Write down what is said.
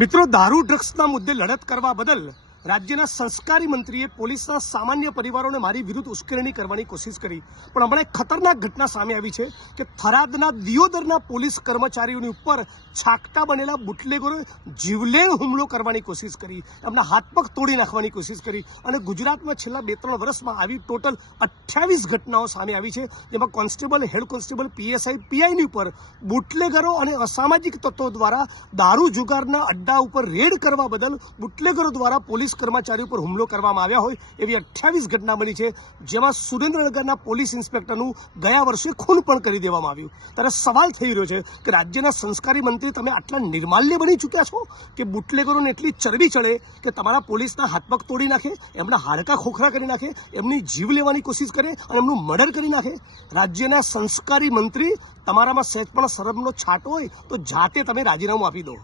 મિત્રો, દારૂ ડ્રગ્સના મુદ્દે લડત કરવા બદલ રાજ્યના સંસ્કારી મંત્રીએ પોલીસના સામાન્ય પરિવારોને મારી વિરુદ્ધ ઉશ્કેરણી કરવાની કોશિશ કરી, પણ હમણાં એક ખતરનાક ઘટના સામે આવી છે કે થરાદના દિયોદરના પોલીસ કર્મચારીઓની ઉપર છાકટા બનેલા બુટલેગરોએ જીવલેણ હુમલો કરવાની કોશિશ કરી, એમના હાથ પગ તોડી નાખવાની કોશિશ કરી અને ગુજરાતમાં છેલ્લા 2-3 વર્ષમાં આવી ટોટલ 28 ઘટનાઓ સામે આવી છે, જેમાં કોન્સ્ટેબલ, હેડ કોન્સ્ટેબલ, પીએસઆઈ, પીઆઈની ઉપર બુટલેગરો અને અસામાજિક તત્વો દ્વારા દારૂ જુગારના અડ્ડા ઉપર રેડ કરવા બદલ બુટલેગરો દ્વારા પોલીસ કર્મચારીઓ પર હુમલો કરવામાં આવ્યા હોય એવી 28 ઘટના બની છે, જેમાં સુરેન્દ્રનગરના પોલીસ ઇન્સ્પેક્ટરનું ગયા વર્ષે ખૂન પણ કરી દેવામાં આવ્યું। ત્યારે સવાલ થઈ રહ્યો છે કે રાજ્યના સંસ્કારી મંત્રી, તમે આટલા નિર્માલ્ય બની ચૂક્યા છો કે બુટલેગરોને એટલી ચરબી ચડે કે તમારા પોલીસના હાથ પગ તોડી નાખે, એમના હાડકા ખોખરા કરી નાખે, એમની જીવ લેવાની કોશિશ કરે અને એમનું મર્ડર કરી નાખે। રાજ્યના સંસ્કારી મંત્રી, તમારામાં સહેજ પણ શરમનો છાંટ હોય તો જાતે તમે રાજીનામું આપી દો।